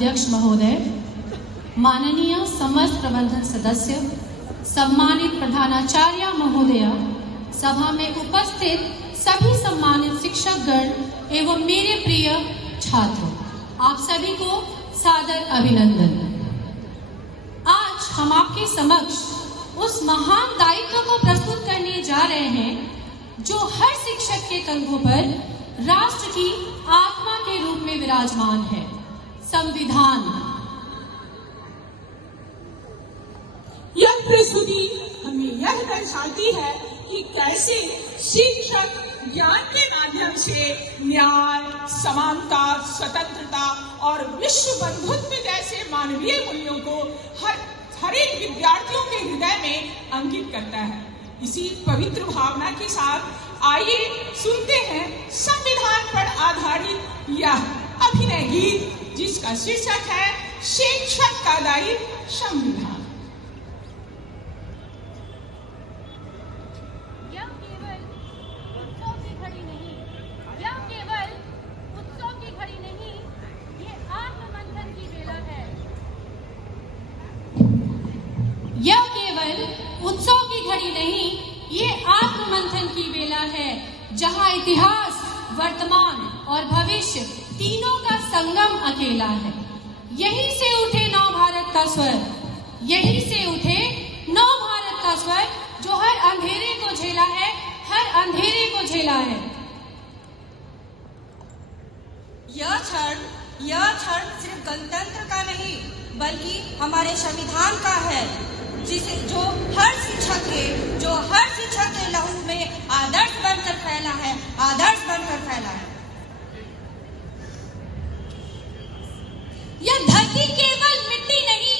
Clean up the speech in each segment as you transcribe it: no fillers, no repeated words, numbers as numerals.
अध्यक्ष महोदय, माननीय समस्त प्रबंधन सदस्य, सम्मानित प्रधानाचार्य महोदय, सभा में उपस्थित सभी सम्मानित शिक्षकगण एवं मेरे प्रिय छात्रों, आप सभी को सादर अभिनंदन। आज हम आपके समक्ष उस महान दायित्व को प्रस्तुत करने जा रहे हैं जो हर शिक्षक के कंधों पर राष्ट्र की आत्मा के रूप में विराजमान है, संविधान। यह प्रस्तुति हमें यह दर्शाती है कि कैसे शिक्षक ज्ञान के माध्यम से न्याय, समानता, स्वतंत्रता और विश्व बंधुत्व जैसे मानवीय मूल्यों को हर एक विद्यार्थियों के हृदय में अंकित करता है। इसी पवित्र भावना के साथ आइए सुनते हैं संविधान पर आधारित यह अभिनय गीत, जिसका शीर्षक है शिक्षक का दायित्व संविधान। यह केवल उत्सव की घड़ी नहीं, ये आत्ममंथन की वेला है, जहां इतिहास, वर्तमान और भविष्य तीनों का संगम अकेला है। यहीं से उठे नव भारत का स्वर, यहीं से उठे नव भारत का स्वर, जो हर अंधेरे को झेला है, हर अंधेरे को झेला है। यह क्षण सिर्फ गणतंत्र का नहीं, बल्कि हमारे संविधान का है, जिसे जो हर शिक्षक के लहू में आदर्श बनकर फैला है, आदर्श बनकर फैला है। यह धरती केवल मिट्टी नहीं,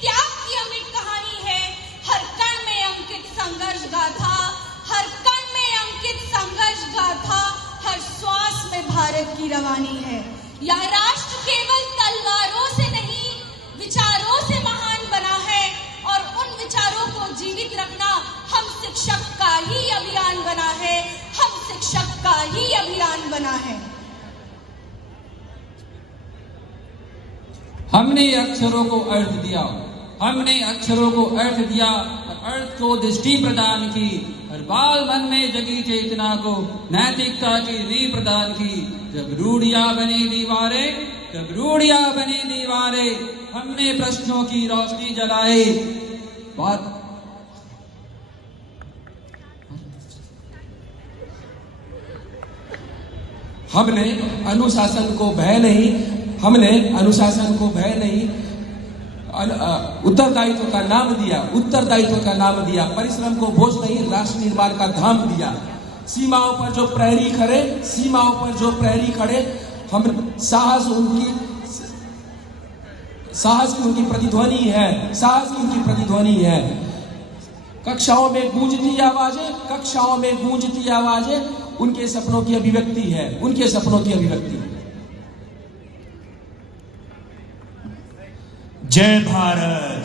त्याग की अमिट कहानी है। हर कण में अंकित संघर्ष गाथा, हर श्वास में भारत की रवानी है। यह राष्ट्र केवल तलवारों से नहीं, विचारों से महान बना है, और उन विचारों को जीवित रखना हम शिक्षक का ही अभियान बना है। हमने अक्षरों को अर्थ दिया, और अर्थ को दृष्टि प्रदान की, हर बाल मन में जगी चेतना को नैतिकता की नींव प्रदान की। जब रूढ़ियां बनी दीवारें, हमने प्रश्नों की रोशनी जलाई। हमने अनुशासन को भय नहीं, उत्तरदायित्व का नाम दिया, परिश्रम को बोझ नहीं, राष्ट्र निर्माण का धाम दिया। सीमाओं पर जो प्रहरी खड़े, हम साहस की उनकी प्रतिध्वनि है। कक्षाओं में गूंजती आवाजें उनके सपनों की अभिव्यक्ति है, जय भारत,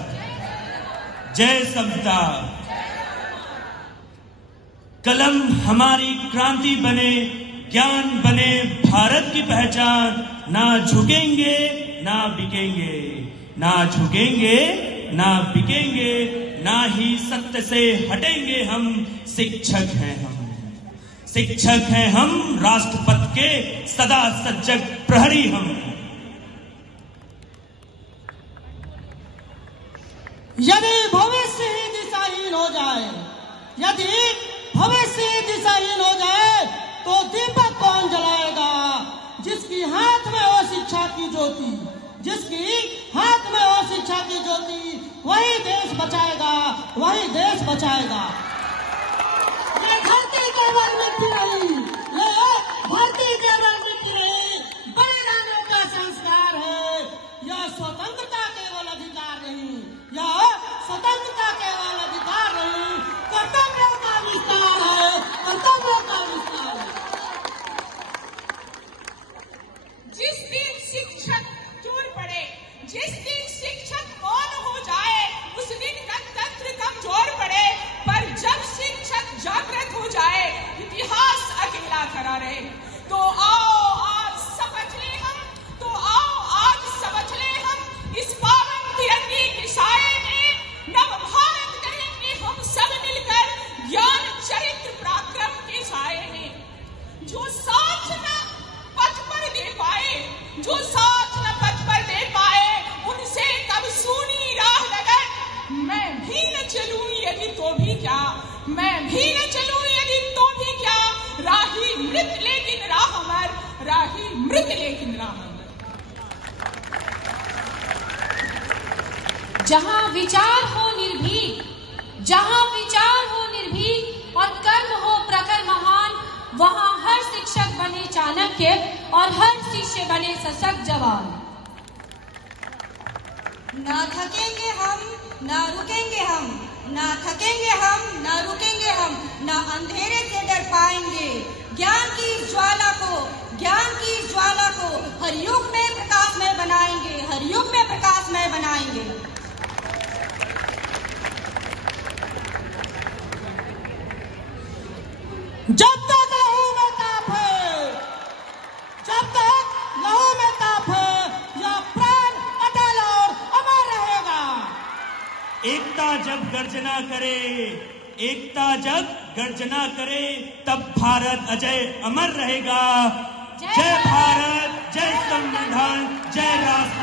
जय समता। कलम हमारी क्रांति बने, ज्ञान बने भारत की पहचान। ना झुकेंगे ना बिकेंगे, ना ही सत्य से हटेंगे हम। शिक्षक हैं हम, राष्ट्रपथ के सदा सजग प्रहरी हम। यदि भविष्य ही दिशाहीन हो जाए, तो दीपक कौन जलाएगा? जिसकी हाथ में हो शिक्षा की ज्योति, वही देश बचाएगा। ये धरती केवल मिट्टी नहीं, बलिदानों का संस्कार है। यह स्वतंत्रता केवल अधिकार नहीं, कर्तव्यों का विस्तार है। जिस दिन शिक्षक चूर पड़े, जिस दिन शिक्षक मौन हो जाए, उस दिन गणतंत्र कमजोर पड़े। पर जब शिक्षक जागृत हो जाए, इतिहास मैं भी न चलूं यदि तो भी क्या, मैं भी न चलूं यदि तो भी क्या, राही मृत लेकिन राह अमर, राही मृत लेकिन राह अमर। जहाँ विचार हो निर्भीक, जहाँ विचार हो निर्भीक और कर्म हो प्रखर महान, वहाँ हर शिक्षक बने चाणक्य और हर शिष्य बने सशक्त जवान। ना थकेंगे हम, ना रुकेंगे हम, ना थकेंगे हम, ना रुकेंगे हम, ना अंधेरे से डर पाएंगे। ज्ञान की इस ज्वाला को, ज्ञान की इस ज्वाला को हर युग में प्रकाशमय बनाएंगे, हर युग में प्रकाशमय बनाएंगे। जब तक लहू में ताप है, जब तक लहू में ताप है, यह प्राण अटल और अमर रहेगा। एकता जब गर्जना करे, एकता जब गर्जना करे, तब भारत अजय अमर रहेगा। जय भारत, जय संविधान, जय राष्ट्र।